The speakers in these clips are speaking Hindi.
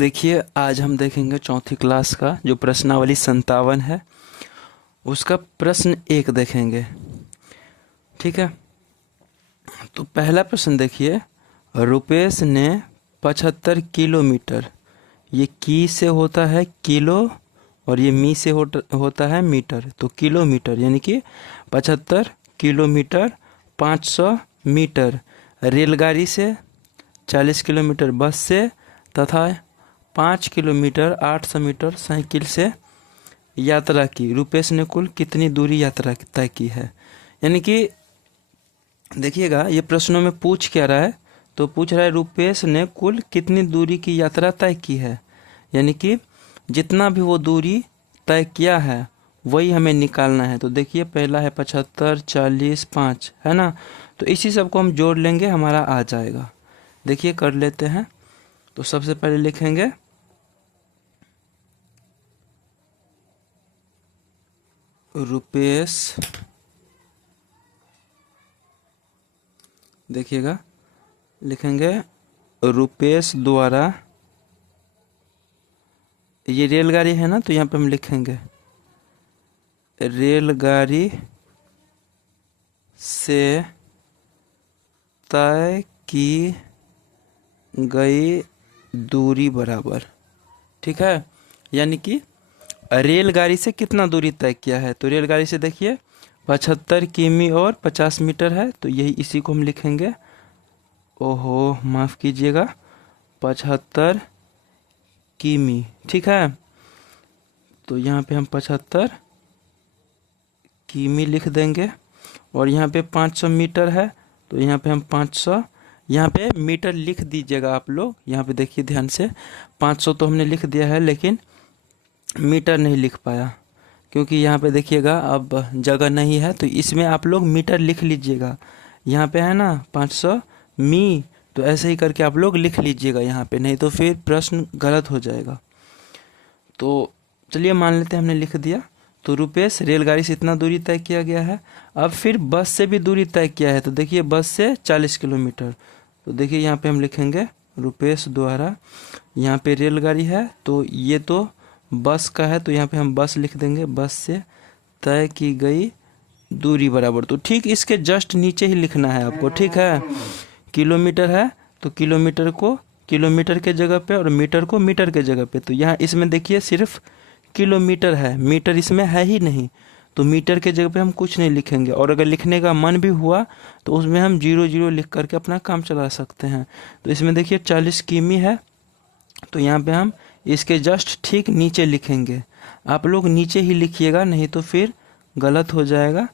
देखिए, आज हम देखेंगे चौथी क्लास का जो प्रश्नावली 57 है उसका प्रश्न 1 देखेंगे। ठीक है, तो पहला प्रश्न देखिए, रुपेश ने 75 किलोमीटर, ये की से होता है किलो और ये मी से होता है मीटर, तो किलोमीटर यानी कि 75 किलोमीटर 500 मीटर रेलगाड़ी से, 40 किलोमीटर बस से तथा 5 किलोमीटर 800 मीटर साइकिल से यात्रा की। रुपेश ने कुल कितनी दूरी यात्रा तय की है। यानी कि देखिएगा, ये प्रश्नों में पूछ क्या रहा है, तो पूछ रहा है रुपेश ने कुल कितनी दूरी की यात्रा तय की है। यानी कि जितना भी वो दूरी तय किया है वही हमें निकालना है। तो देखिए, पहला है 75, 40, 5 है ना, तो इसी सब को हम जोड़ लेंगे, हमारा आ जाएगा। देखिए कर लेते हैं। तो सबसे पहले लिखेंगे रुपेश, देखिएगा लिखेंगे रुपेश द्वारा, ये रेलगाड़ी है ना, तो यहाँ पे हम लिखेंगे रेलगाड़ी से तय की गई दूरी बराबर। ठीक है, यानी कि रेलगाड़ी से कितना दूरी तय किया है, तो रेलगाड़ी से देखिए 75 किमी और 50 मीटर है, तो यही इसी को हम लिखेंगे। ओहो माफ़ कीजिएगा, 75 किमी। ठीक है, तो यहाँ पे हम 75 किमी लिख देंगे और यहाँ पे 500 मीटर है, तो यहाँ पे हम 500, यहाँ पे मीटर लिख दीजिएगा आप लोग। यहाँ पे देखिए ध्यान से, 500 तो हमने लिख दिया है लेकिन मीटर नहीं लिख पाया, क्योंकि यहाँ पे देखिएगा अब जगह नहीं है, तो इसमें आप लोग मीटर लिख लीजिएगा। यहाँ पे है ना 500 मी, तो ऐसे ही करके आप लोग लिख लीजिएगा यहाँ पे, नहीं तो फिर प्रश्न गलत हो जाएगा। तो चलिए मान लेते हैं हमने लिख दिया। तो रुपेश रेलगाड़ी से इतना दूरी तय किया गया है। अब फिर बस से भी दूरी तय किया है, तो देखिए बस से 40 किलोमीटर, तो देखिए यहाँ पे हम लिखेंगे रुपेश द्वारा, यहाँ पे रेलगाड़ी है तो ये तो बस का है, तो यहाँ पे हम बस लिख देंगे, बस से तय की गई दूरी बराबर। तो ठीक इसके जस्ट नीचे ही लिखना है आपको। ठीक है, किलोमीटर है तो किलोमीटर को किलोमीटर के जगह पे और मीटर को मीटर के जगह पे, तो यहाँ इसमें देखिए सिर्फ किलोमीटर है, मीटर इसमें है ही नहीं, तो मीटर के जगह पे हम कुछ नहीं लिखेंगे। और अगर लिखने का मन भी हुआ तो उसमें हम 0 लिख करके अपना काम चला सकते हैं। तो इसमें देखिए 40 किमी है, तो यहाँ पे हम इसके जस्ट ठीक नीचे लिखेंगे। आप लोग नीचे ही लिखिएगा, नहीं तो फिर गलत हो जाएगा।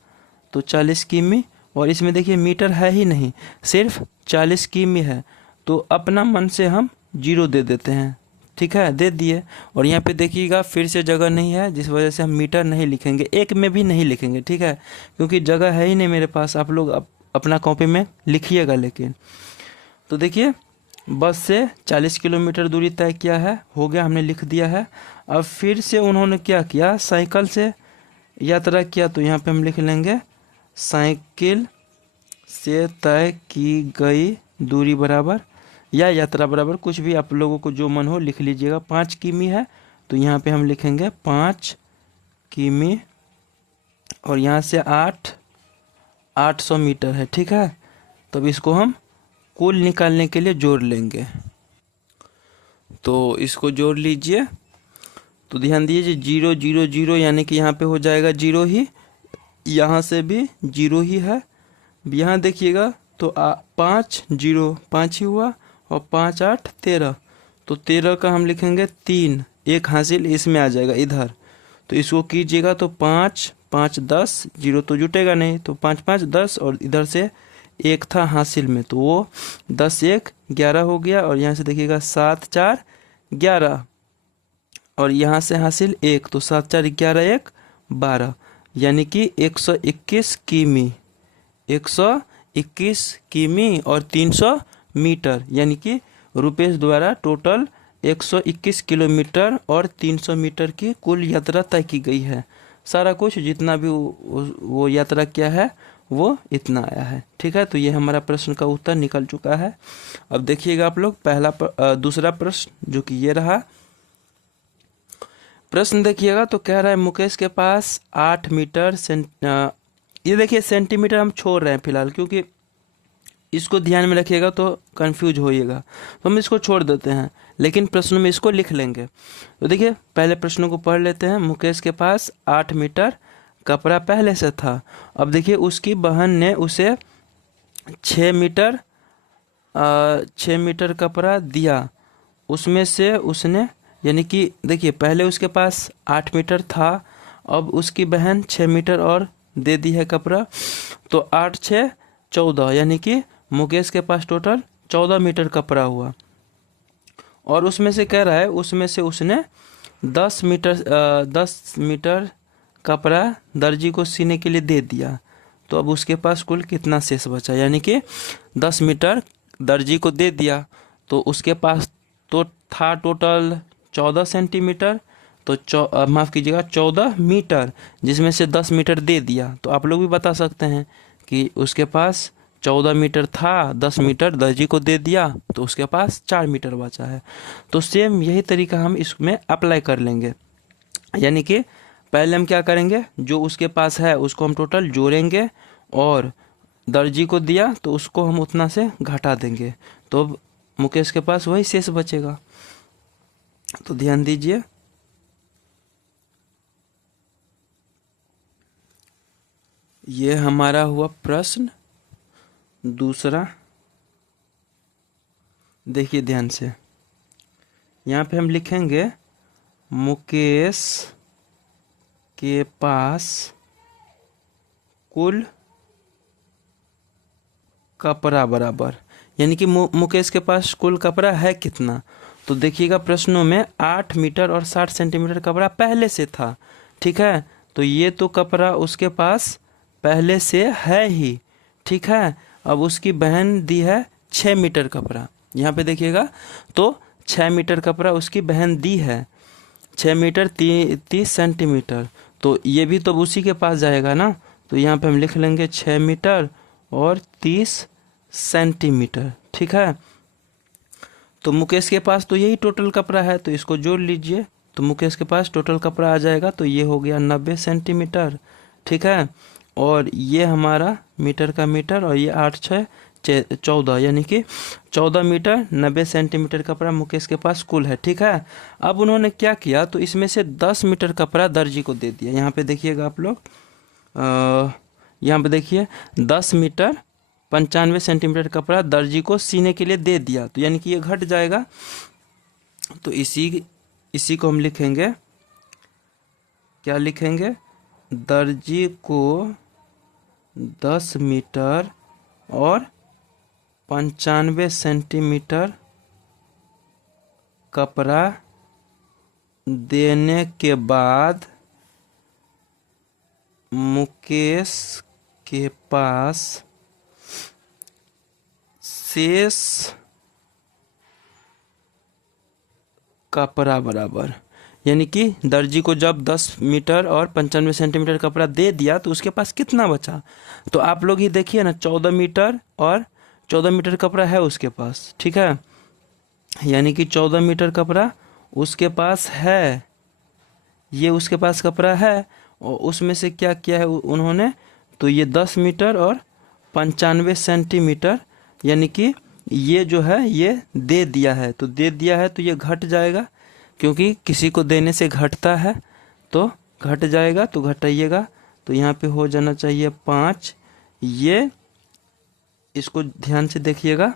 तो 40 किमी, और इसमें देखिए मीटर है ही नहीं, सिर्फ 40 किमी है, तो अपना मन से हम 0 दे देते हैं। ठीक है, दे दिए। और यहाँ पे देखिएगा फिर से जगह नहीं है, जिस वजह से हम मीटर नहीं लिखेंगे, एक में भी नहीं लिखेंगे। ठीक है, क्योंकि जगह है ही नहीं मेरे पास, आप लोग अपना कॉपी में लिखिएगा। लेकिन तो देखिए बस से 40 किलोमीटर दूरी तय किया है, हो गया, हमने लिख दिया है। अब फिर से उन्होंने क्या किया, साइकिल से यात्रा किया, तो यहाँ पे हम लिख लेंगे साइकिल से तय की गई दूरी बराबर या यात्रा बराबर, कुछ भी आप लोगों को जो मन हो लिख लीजिएगा। 5 किमी है, तो यहाँ पे हम लिखेंगे 5 किमी, और यहाँ से 800 मीटर है। ठीक है, तब इसको हम कुल निकालने के लिए जोड़ लेंगे, तो इसको जोड़ लीजिए। तो ध्यान दीजिए 0 0 0, यानी कि यहाँ पे हो जाएगा 0 ही, यहाँ से भी 0 ही है। यहाँ देखिएगा तो 5 0 5 ही हुआ, और 5 8 13, तो 13 का हम लिखेंगे 3, एक हासिल इसमें आ जाएगा इधर, तो इसको कीजिएगा तो 5 5 10, 0 तो जुटेगा नहीं, तो 5 5 10, और इधर से एक था हासिल में, तो वो 10 1 11 हो गया। और यहाँ से देखिएगा 7 4 11, और यहाँ से हासिल 1, तो 7 4 11 1 12, यानी कि 121 किमी, 121 किमी और 300 मीटर, यानी कि रुपेश द्वारा टोटल 121 किलोमीटर और 300 मीटर की कुल यात्रा तय की गई है। सारा कुछ जितना भी वो यात्रा किया है वो इतना आया है। ठीक है, तो ये हमारा प्रश्न का उत्तर निकल चुका है। अब देखिएगा आप लोग दूसरा प्रश्न जो कि ये रहा। प्रश्न देखिएगा तो कह रहा है मुकेश के पास 8 मीटर ये देखिए सेंटीमीटर हम छोड़ रहे हैं फिलहाल, क्योंकि इसको ध्यान में रखिएगा तो कंफ्यूज होइएगा, तो हम इसको छोड़ देते हैं, लेकिन प्रश्न में इसको लिख लेंगे। तो देखिए पहले प्रश्नों को पढ़ लेते हैं। मुकेश के पास 8 मीटर कपड़ा पहले से था। अब देखिए उसकी बहन ने उसे 6 मीटर 6 मीटर कपड़ा दिया। उसमें से उसने, यानी कि देखिए पहले उसके पास 8 मीटर था, अब उसकी बहन 6 मीटर और दे दी है कपड़ा, तो 8 6 14, यानी कि मुकेश के पास टोटल 14 मीटर कपड़ा हुआ। और उसमें से कह रहा है उसमें से उसने 10 मीटर कपड़ा दर्जी को सीने के लिए दे दिया। तो अब उसके पास कुल कितना शेष बचा, यानी कि 10 मीटर दर्जी को दे दिया, तो उसके पास तो था टोटल 14 सेंटीमीटर, तो माफ़ कीजिएगा 14 मीटर, जिसमें से 10 मीटर दे दिया। तो आप लोग भी बता सकते हैं कि उसके पास 14 मीटर था, 10 मीटर दर्जी को दे दिया, तो उसके पास 4 मीटर बचा है। तो सेम यही तरीका हम इसमें अप्लाई कर लेंगे, यानी कि पहले हम क्या करेंगे, जो उसके पास है उसको हम टोटल जोड़ेंगे, और दर्जी को दिया तो उसको हम उतना से घटा देंगे, तो अब मुकेश के पास वही शेष बचेगा। तो ध्यान दीजिए, ये हमारा हुआ प्रश्न दूसरा। देखिए ध्यान से, यहाँ पे हम लिखेंगे मुकेश के पास कुल कपड़ा बराबर, यानी कि मुकेश के पास कुल कपड़ा है कितना। तो देखिएगा प्रश्नों में 8 मीटर और 60 सेंटीमीटर कपड़ा पहले से था। ठीक है, तो ये तो कपड़ा उसके पास पहले से है ही। ठीक है, अब उसकी बहन दी है 6 मीटर कपड़ा, यहाँ पे देखिएगा तो 6 मीटर कपड़ा उसकी बहन दी है, 6 मीटर 30 सेंटीमीटर, तो ये भी तो उसी के पास जाएगा ना। तो यहाँ पे हम लिख लेंगे 6 मीटर और 30 सेंटीमीटर। ठीक है, तो मुकेश के पास तो यही टोटल कपड़ा है, तो इसको जोड़ लीजिए, तो मुकेश के पास टोटल कपड़ा आ जाएगा, तो ये हो गया 90 सेंटीमीटर। ठीक है, और ये हमारा मीटर का मीटर, और ये 8 6 14, यानी कि 14 मीटर 90 सेंटीमीटर कपड़ा मुकेश के पास कुल है। ठीक है, अब उन्होंने क्या किया, तो इसमें से 10 मीटर कपड़ा दर्जी को दे दिया। यहाँ पे देखिएगा आप लोग, यहाँ पे देखिए 10 मीटर 95 सेंटीमीटर कपड़ा दर्जी को सीने के लिए दे दिया, तो यानी कि ये घट जाएगा। तो इसी को हम लिखेंगे, क्या लिखेंगे, दर्जी को 10 मीटर और 95 सेंटीमीटर कपड़ा देने के बाद मुकेश के पास शेष कपड़ा बराबर, यानी कि दर्जी को जब 10 मीटर और 95 सेंटीमीटर कपड़ा दे दिया तो उसके पास कितना बचा। तो आप लोग ही देखिए ना, 14 मीटर और 14 मीटर कपड़ा है उसके पास। ठीक है, यानी कि 14 मीटर कपड़ा उसके पास है, ये उसके पास कपड़ा है, और उसमें से क्या किया है उन्होंने, तो ये 10 मीटर और 95 सेंटीमीटर, यानी कि ये जो है ये दे दिया है, तो दे दिया है तो ये घट जाएगा, क्योंकि किसी को देने से घटता है तो घट जाएगा, तो घटाइएगा, तो यहाँ पे हो जाना चाहिए 5। ये इसको ध्यान से देखिएगा,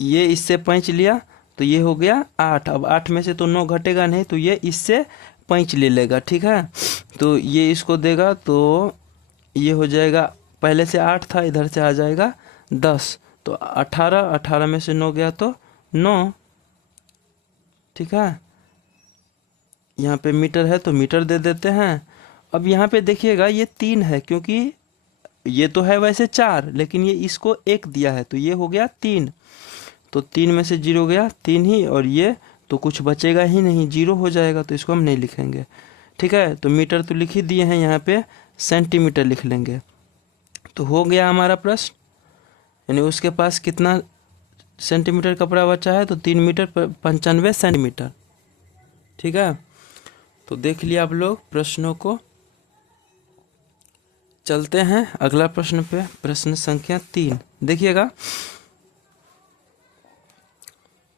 ये इससे 5 लिया तो ये हो गया 8। अब 8 में से तो 9 घटेगा नहीं, तो ये इससे 5 ले लेगा। ठीक है, तो ये इसको देगा, तो ये हो जाएगा, पहले से 8 था, इधर से आ जाएगा 10, तो 18, 18 में से 9 गया तो 9। ठीक है, यहाँ पे मीटर है तो मीटर दे देते हैं। अब यहाँ पे देखिएगा ये 3 है, क्योंकि ये तो है वैसे 4, लेकिन ये इसको 1 दिया है, तो ये हो गया 3, तो 3 में से 0 गया 3 ही, और ये तो कुछ बचेगा ही नहीं, 0 हो जाएगा, तो इसको हम नहीं लिखेंगे। ठीक है। तो मीटर तो लिख ही दिए हैं, यहाँ पे सेंटीमीटर लिख लेंगे। तो हो गया हमारा प्रश्न, यानी उसके पास कितना सेंटीमीटर कपड़ा बचा है, तो 3 मीटर 95 सेंटीमीटर। ठीक है, तो देख लिया आप लोग प्रश्नों को। चलते हैं अगला प्रश्न पे, प्रश्न संख्या 3। देखिएगा,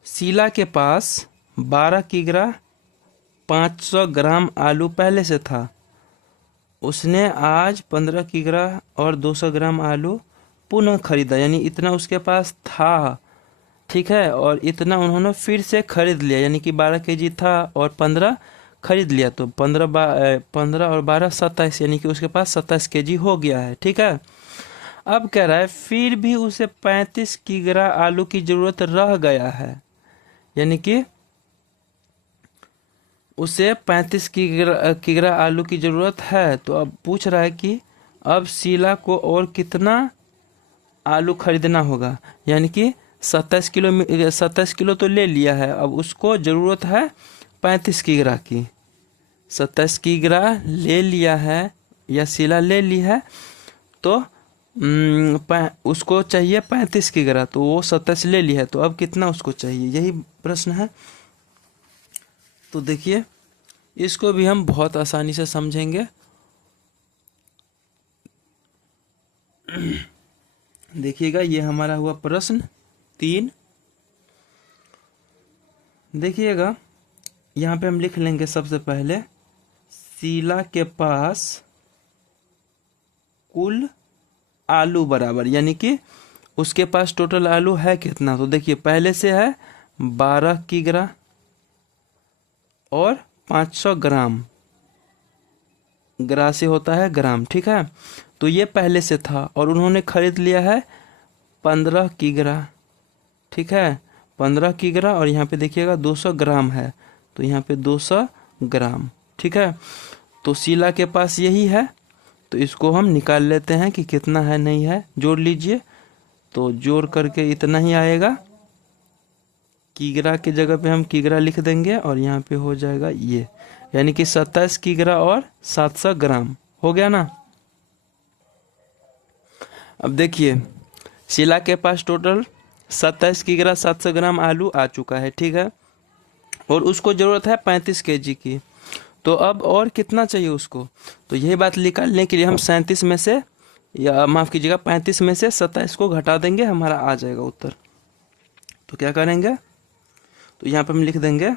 शीला के पास 12 किग्रा 500 ग्राम आलू पहले से था। उसने आज 15 किग्रा और 200 ग्राम आलू पुनः खरीदा, यानी इतना उसके पास था, ठीक है, और इतना उन्होंने फिर से खरीद लिया, यानी कि 12 केजी था और 15 खरीद लिया, तो 15 और 12 27, यानी कि उसके पास 27 केजी हो गया है। ठीक है, अब कह रहा है फिर भी उसे 35 किग्रा आलू की जरूरत रह गया है, यानी कि उसे 35 किग्रा आलू की जरूरत है। तो अब पूछ रहा है कि अब शीला को और कितना आलू खरीदना होगा, यानी कि 27 किलो तो ले लिया है, अब उसको ज़रूरत है 35 किग्रा की। 27 किग्रा ले लिया है या शीला ले ली है, तो उसको चाहिए 35 किग्रा, तो वो 27 ले ली है, तो अब कितना उसको चाहिए, यही प्रश्न है। तो देखिए, इसको भी हम बहुत आसानी से समझेंगे। देखिएगा, ये हमारा हुआ प्रश्न 3। देखिएगा, यहाँ पे हम लिख लेंगे सबसे पहले, शीला के पास कुल आलू बराबर, यानी कि उसके पास टोटल आलू है कितना। तो देखिए, पहले से है 12 किग्रा और 500 ग्राम, ग्रा से होता है ग्राम, ठीक है। तो ये पहले से था और उन्होंने खरीद लिया है 15 किग्रा, ठीक है, 15 किग्रा, और यहाँ पे देखिएगा 200 ग्राम है, तो यहाँ पे 200 ग्राम, ठीक है। तो शीला के पास यही है, तो इसको हम निकाल लेते हैं कि कितना है नहीं है, जोड़ लीजिए। तो जोड़ करके इतना ही आएगा, किग्रा की जगह पे हम किग्रा लिख देंगे और यहाँ पे हो जाएगा ये, यानी कि 27 किग्रा और 700 ग्राम हो गया ना। अब देखिए, शीला के पास टोटल 27 किग्रा 700 ग्राम आलू आ चुका है, ठीक है, और उसको ज़रूरत है 35 केजी की। तो अब और कितना चाहिए उसको, तो यही बात निकालने के लिए हम 37 में से, या माफ़ कीजिएगा 35 में से 27 को घटा देंगे, हमारा आ जाएगा उत्तर। तो क्या करेंगे, तो यहाँ पर हम लिख देंगे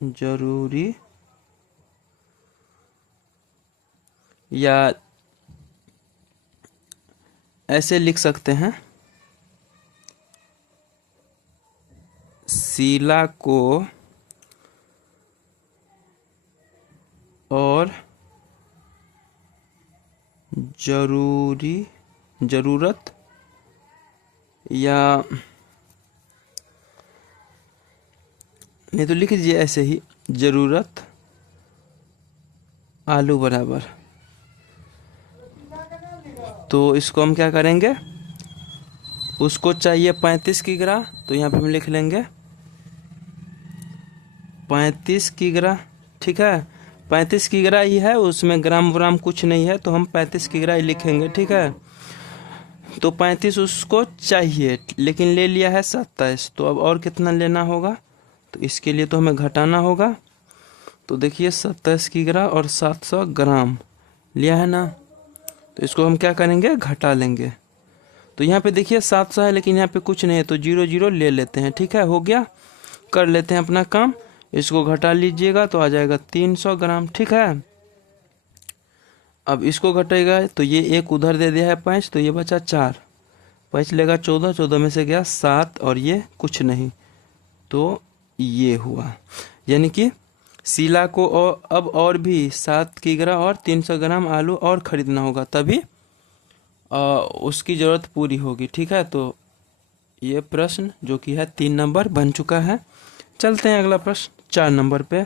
जरूरी या ऐसे लिख सकते हैं, शीला को और जरूरत या नहीं तो लिख दीजिए ऐसे ही, जरूरत आलू बराबर। तो इसको हम क्या करेंगे, उसको चाहिए 35 किग्रा, तो यहाँ पे हम लिख लेंगे 35 किग्रा, ठीक है, 35 किग्रा ही है, उसमें ग्राम व्राम कुछ नहीं है, तो हम 35 किग्रा ही लिखेंगे, ठीक है। तो 35 उसको चाहिए, लेकिन ले लिया है 27, तो अब और कितना लेना होगा, तो इसके लिए तो हमें घटाना होगा। तो देखिए, 27 किग्रा और 700 ग्राम लिया है ना, तो इसको हम क्या करेंगे, घटा लेंगे। तो यहाँ पे देखिए 700 है, लेकिन यहाँ पे कुछ नहीं है, तो 0 0 ले लेते हैं, ठीक है, हो गया। कर लेते हैं अपना काम, इसको घटा लीजिएगा तो आ जाएगा 300 ग्राम, ठीक है। अब इसको घटेगा, तो ये एक उधर दे दिया है 5, तो ये बचा 4, 5 लेगा 14, 14 में से गया 7, और ये कुछ नहीं, तो ये हुआ, यानी कि शीला को अब और भी 7 किग्रा और 300 ग्राम आलू और खरीदना होगा, तभी उसकी ज़रूरत पूरी होगी, ठीक है। तो ये प्रश्न जो कि है 3 नंबर बन चुका है। चलते हैं अगला प्रश्न 4 नंबर पे।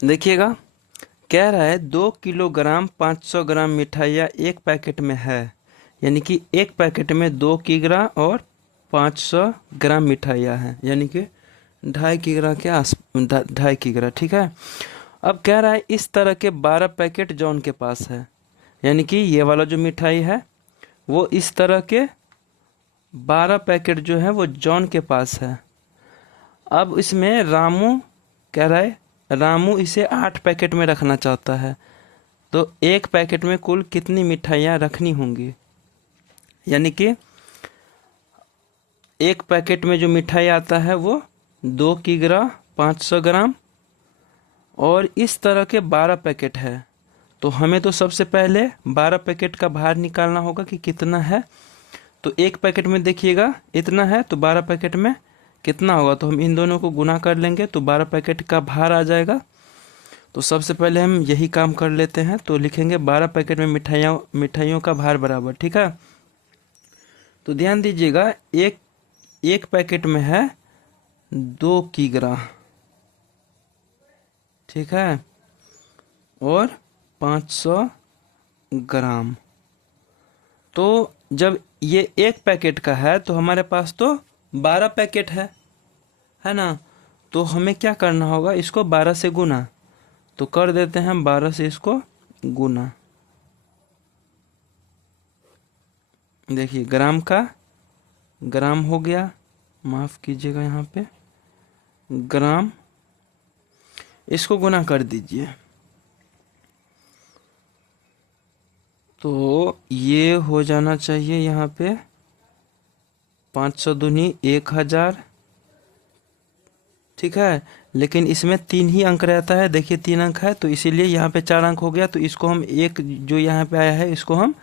देखिएगा, कह रहा है 2 किलोग्राम 500 ग्राम मिठाइयाँ एक पैकेट में है, यानी कि एक पैकेट में 2 किग्रा और 500 ग्राम मिठाइयाँ हैं, यानी कि 2.5 किग्रा के आस 2.5 किग्रा, ठीक है। अब कह रहा है इस तरह के 12 पैकेट जॉन के पास है, यानी कि ये वाला जो मिठाई है वो इस तरह के 12 पैकेट जो है वो जॉन के पास है। अब इसमें रामू कह रहा है, रामू इसे 8 पैकेट में रखना चाहता है, तो एक पैकेट में कुल कितनी मिठाइयाँ रखनी होंगी, यानी कि एक पैकेट में जो मिठाई आता है वो 2 किग्रा 500 ग्राम, और इस तरह के 12 पैकेट है। तो हमें तो सबसे पहले 12 पैकेट का भार निकालना होगा कि कितना है। तो एक पैकेट में देखिएगा इतना है, तो 12 पैकेट में कितना होगा, तो हम इन दोनों को गुना कर लेंगे तो 12 पैकेट का भार आ जाएगा। तो सबसे पहले हम यही काम कर लेते हैं, तो लिखेंगे 12 पैकेट में मिठाइयों का भार बराबर, ठीक है। तो ध्यान दीजिएगा, एक पैकेट में है 2 किग्रा, ठीक है, और 500 ग्राम। तो जब ये एक पैकेट का है तो हमारे पास तो 12 पैकेट है ना। तो हमें क्या करना होगा, इसको 12 से गुना, तो कर देते हैं 12 से इसको गुना। देखिए ग्राम का ग्राम हो गया, माफ कीजिएगा यहाँ पे ग्राम, इसको गुना कर दीजिए। तो ये हो जाना चाहिए यहाँ पे 500 दूनी 1000, ठीक है। लेकिन इसमें 3 ही अंक रहता है, देखिए 3 अंक है, तो इसीलिए यहाँ पे 4 अंक हो गया। तो इसको हम एक जो यहाँ पे आया है इसको हम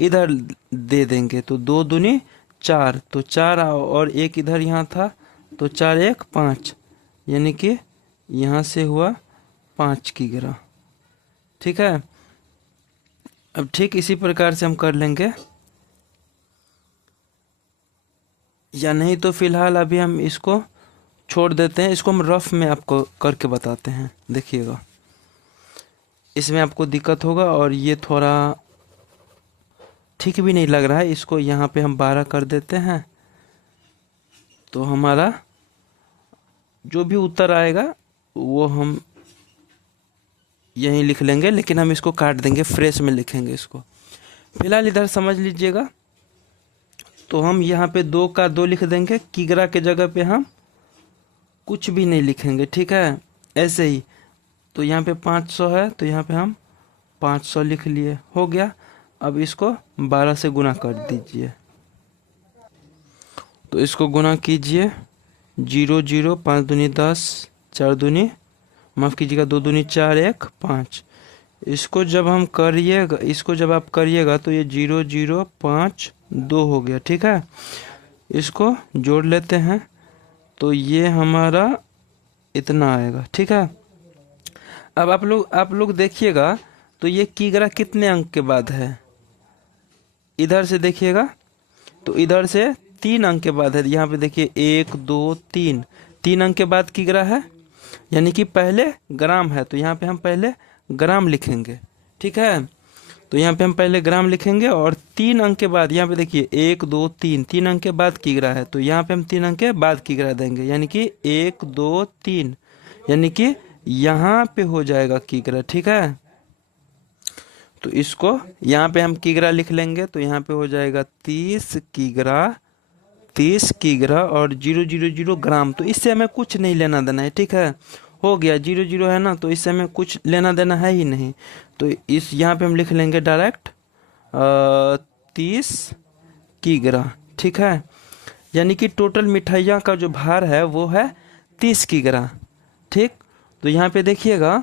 इधर दे देंगे, तो 2 दूनी 4, तो 4 और 1 इधर यहाँ था, तो 4 1 5, यानी कि यहाँ से हुआ 5 किग्रा, ठीक है। अब ठीक इसी प्रकार से हम कर लेंगे, या नहीं तो फिलहाल अभी हम इसको छोड़ देते हैं, इसको हम रफ में आपको करके बताते हैं। देखिएगा इसमें आपको दिक्कत होगा, और ये थोड़ा ठीक भी नहीं लग रहा है। इसको यहाँ पे हम 12 कर देते हैं, तो हमारा जो भी उत्तर आएगा वो हम यहीं लिख लेंगे, लेकिन हम इसको काट देंगे, फ्रेश में लिखेंगे इसको। फिलहाल इधर समझ लीजिएगा, तो हम यहाँ पे 2 का 2 लिख देंगे, किग्रा के जगह पे हम कुछ भी नहीं लिखेंगे, ठीक है, ऐसे ही। तो यहाँ पे 500 है, तो यहाँ पे हम 500 लिख लिए, हो गया। अब इसको 12 से गुना कर दीजिए, तो इसको गुना कीजिए, 0 0 5 दूनी 10, 4 दूनी माफ़ कीजिएगा 2 दूनी 4 1 5। इसको जब हम करिएगा, इसको जब आप करिएगा तो ये 0 0 5 2 हो गया, ठीक है। इसको जोड़ लेते हैं, तो ये हमारा इतना आएगा, ठीक है। अब आप लोग देखिएगा, तो ये किग्रा कितने अंक के बाद है, इधर से देखिएगा, तो इधर से 3 अंक के बाद है। यहाँ पे देखिए 1 2 3 अंक के बाद किग्रा है, यानी कि पहले ग्राम है, तो यहाँ पे हम पहले ग्राम लिखेंगे, ठीक है। तो यहाँ पे हम पहले ग्राम लिखेंगे, और 3 अंक के बाद यहाँ पे देखिए 1 2 3 अंक के बाद किग्रा है, तो यहाँ पे हम 3 अंक के बाद किग्रा देंगे, यानी कि 1 2 3, यानी कि यहाँ पे हो जाएगा किग्रा, ठीक है। तो इसको यहाँ पे हम किग्रा लिख लेंगे, तो यहाँ पे हो जाएगा 30 किग्रा और 000 ग्राम। तो इससे हमें कुछ नहीं लेना देना है, ठीक है, हो गया 0 है ना, तो इससे हमें कुछ लेना देना है ही नहीं। तो इस यहाँ पे हम लिख लेंगे डायरेक्ट 30 किग्रा, ठीक है, यानी कि टोटल मिठाइयाँ का जो भार है वो है 30 किग्रा, ठीक। तो यहाँ पे देखिएगा,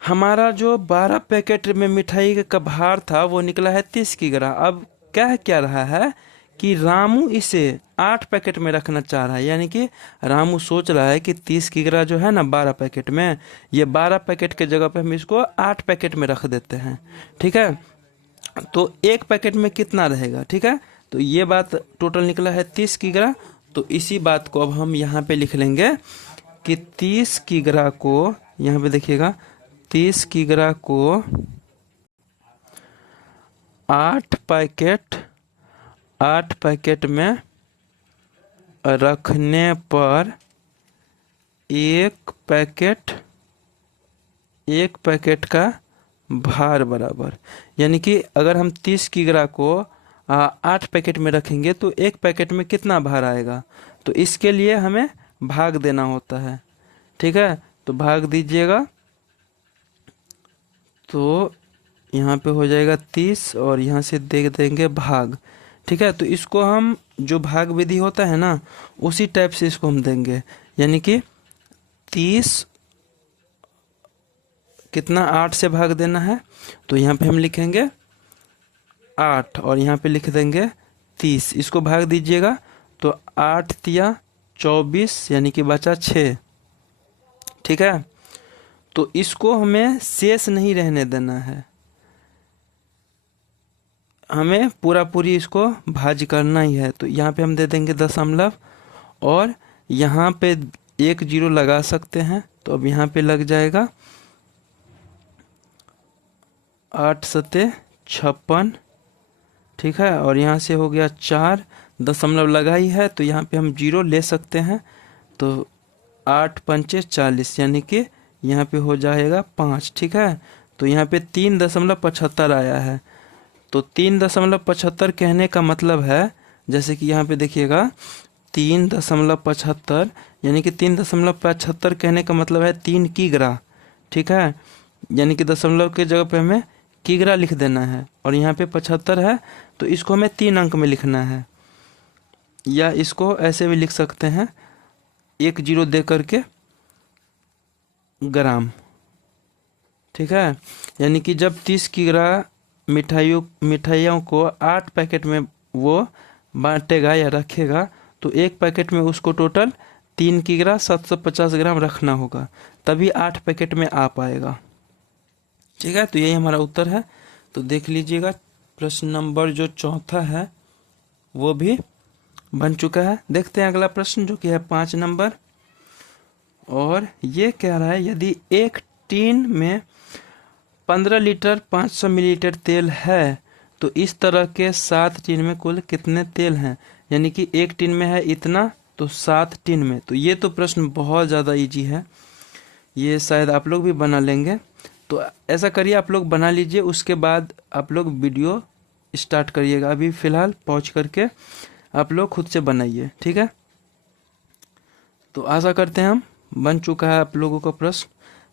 हमारा जो 12 पैकेट में मिठाई का भार था वो निकला है 30 किग्रा। अब क्या रहा है कि रामू इसे 8 पैकेट में रखना चाह रहा है, यानी कि रामू सोच रहा है कि 30 किग्रा जो है ना 12 पैकेट में, ये 12 पैकेट के जगह पे हम इसको 8 पैकेट में रख देते हैं, ठीक है। तो एक पैकेट में कितना रहेगा, ठीक है। तो ये बात टोटल निकला है 30 किग्रा। तो इसी बात को अब हम यहाँ पे लिख लेंगे कि 30 किग्रा को, यहाँ पे देखिएगा 30 किग्रा को 8 पैकेट में रखने पर एक पैकेट का भार बराबर, यानी कि अगर हम 30 किग्रा को 8 पैकेट में रखेंगे तो एक पैकेट में कितना भार आएगा, तो इसके लिए हमें भाग देना होता है। ठीक है, तो भाग दीजिएगा, तो यहाँ पे हो जाएगा 30 और यहाँ से दे देंगे भाग। ठीक है, तो इसको हम जो भाग विधि होता है ना उसी टाइप से इसको हम देंगे, यानी कि 30 कितना 8 से भाग देना है, तो यहाँ पे हम लिखेंगे 8 और यहाँ पे लिख देंगे 30। इसको भाग दीजिएगा तो 8 तिया 24 यानी कि बचा 6। ठीक है, तो इसको हमें शेष नहीं रहने देना है, हमें पूरी इसको भाज करना ही है। तो यहाँ पे हम दे देंगे दशमलव और यहाँ पे 1 जीरो लगा सकते हैं, तो अब यहाँ पे लग जाएगा 8 सत्ते 56। ठीक है, और यहाँ से हो गया 4, दशमलव लगा ही है तो यहाँ पे हम जीरो ले सकते हैं, तो 8 पंचे 40 यानी कि यहाँ पे हो जाएगा 5। ठीक है, तो यहाँ पे 3.75 आया है, तो 3.75 कहने का मतलब है, जैसे कि यहाँ पे देखिएगा 3.75 यानी कि 3.75 कहने का मतलब है 3 किग्रा। ठीक है, यानी कि दशमलव के जगह पे हमें किग्रा लिख देना है, और यहाँ पे 75 है तो इसको हमें 3 अंक में लिखना है, या इसको ऐसे भी लिख सकते हैं 1 जीरो दे करके ग्राम। ठीक है, यानी कि जब 30 किग्रा मिठाइयों को 8 पैकेट में वो बांटेगा या रखेगा, तो एक पैकेट में उसको टोटल 3 किग्रा 750 ग्राम रखना होगा, तभी 8 पैकेट में आ पाएगा। ठीक है, तो यही हमारा उत्तर है। तो देख लीजिएगा प्रश्न नंबर जो चौथा है वो भी बन चुका है। देखते हैं अगला प्रश्न जो कि है 5 नंबर, और ये कह रहा है यदि एक टीन में 15 लीटर 500 मिलीलीटर तेल है तो इस तरह के 7 टीन में कुल कितने तेल हैं, यानी कि एक टीन में है इतना तो 7 टीन में। तो ये तो प्रश्न बहुत ज़्यादा इजी है, ये शायद आप लोग भी बना लेंगे। तो ऐसा करिए, आप लोग बना लीजिए, उसके बाद आप लोग वीडियो स्टार्ट करिएगा। अभी फ़िलहाल पॉज करके आप लोग खुद से बनाइए। ठीक है, तो आशा करते हैं हम बन चुका है आप लोगों का प्रश्न।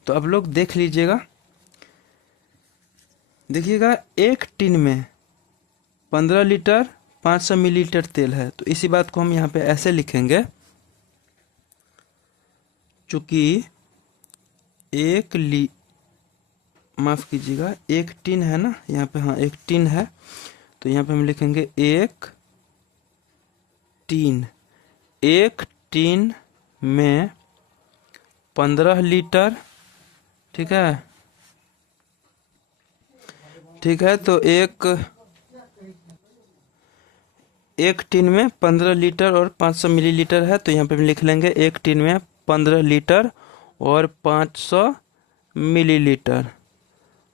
तो आप लोग देख लीजिएगा, देखिएगा एक टिन में 15 लीटर 500 मिलीलीटर तेल है, तो इसी बात को हम यहाँ पे ऐसे लिखेंगे, चूँकि माफ़ कीजिएगा, एक टिन है ना यहाँ पे, हाँ एक टिन है, तो यहाँ पे हम लिखेंगे एक टिन में 15 लीटर। ठीक है, तो एक टिन में 15 लीटर और 500 मिलीलीटर है, तो यहाँ पे हम लिख लेंगे एक टिन में 15 लीटर और 500 मिलीलीटर।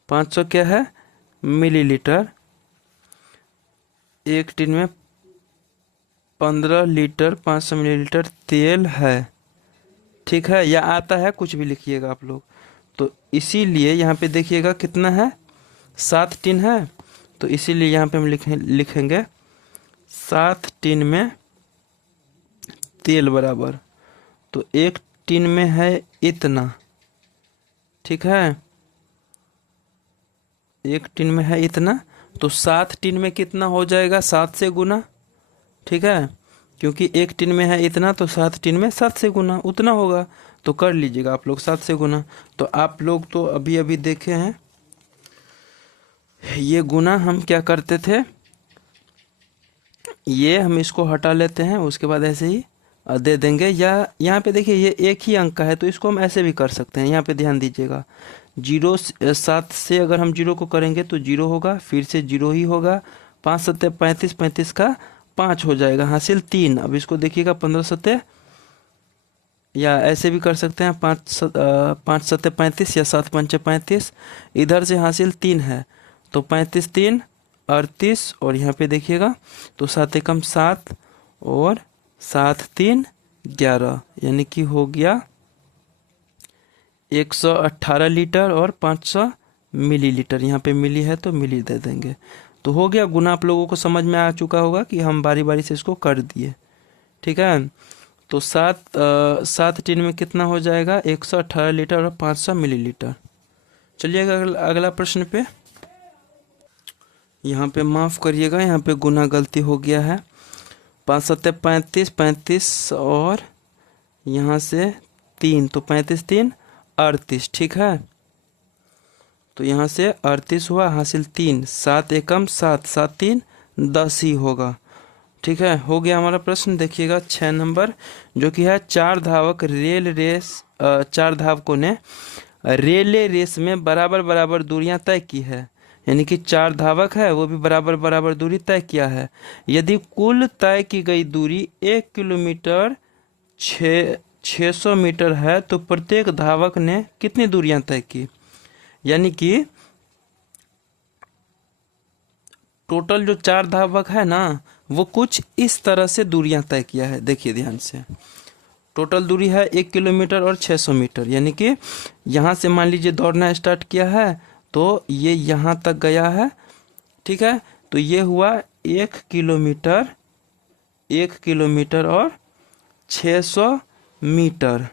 500 क्या है मिलीलीटर। एक टिन में 15 लीटर 500 मिलीलीटर तेल है। ठीक है, या आता है कुछ भी लिखिएगा आप लोग। तो इसीलिए यहाँ पे देखिएगा कितना है, 7 टिन है, तो इसीलिए यहाँ पे हम लिखेंगे 7 टिन में तेल बराबर, तो एक टिन में है इतना। ठीक है, एक टिन में है इतना, तो 7 टिन में कितना हो जाएगा, 7 से गुना। ठीक है, क्योंकि एक टिन में है इतना, तो 7 टिन में 7 से गुना उतना होगा, तो कर लीजिएगा आप लोग 7 से गुना। तो आप लोग तो अभी अभी देखे हैं, ये गुना हम क्या करते थे, ये हम इसको हटा लेते हैं, उसके बाद ऐसे ही दे देंगे, या यहाँ पे देखिए ये एक ही अंक का है, तो इसको हम ऐसे भी कर सकते हैं। यहाँ पे ध्यान दीजिएगा, 7 से अगर हम 0 को करेंगे तो 0 होगा, फिर से 0 ही होगा, 5 सत्ते 35, 35 का 5 हो जाएगा, हासिल 3। अब इसको देखिएगा 15 सत्ते, या ऐसे भी कर सकते हैं 5 सत्ते 35 या 7 पंचे 35, इधर से हासिल 3 है, तो 35 3 38, और यहाँ पे देखिएगा तो 7 एकम 7 और 7 3 11, यानी कि हो गया 118 लीटर और 500 मिलीलीटर। यहाँ पे मिली है तो मिली दे देंगे। तो हो गया गुना। आप लोगों को समझ में आ चुका होगा कि हम बारी बारी से इसको कर दिए। ठीक है, तो 7 टिन में कितना हो जाएगा? 118 लीटर और 500 मिलीलीटर। चलिएगा अगला प्रश्न पे। यहाँ पे माफ़ करिएगा, यहाँ पे गुना गलती हो गया है। 5 सत्ते 35, 35 और यहाँ से 3, तो 35 3 38। ठीक है, तो यहाँ से 38 हुआ, हासिल 3, 7 एकम 7, 7 3 10 ही होगा। ठीक है, हो गया हमारा प्रश्न। देखिएगा 6 नंबर, जो कि है 4 धावकों ने रेले रेस में बराबर बराबर दूरियां तय की है। यानी कि 4 धावक है, वो भी बराबर बराबर दूरी तय किया है। यदि कुल तय की गई दूरी 1 किलोमीटर 600 मीटर है तो प्रत्येक धावक ने कितनी दूरियां तय की? यानी कि टोटल जो 4 धावक है ना, वो कुछ इस तरह से दूरियां तय किया है। देखिए ध्यान से, टोटल दूरी है 1 किलोमीटर और 600 मीटर। यानी कि यहाँ से मान लीजिए दौड़ना स्टार्ट किया है तो ये यहाँ तक गया है। ठीक है, तो ये हुआ 1 किलोमीटर और 600 मीटर।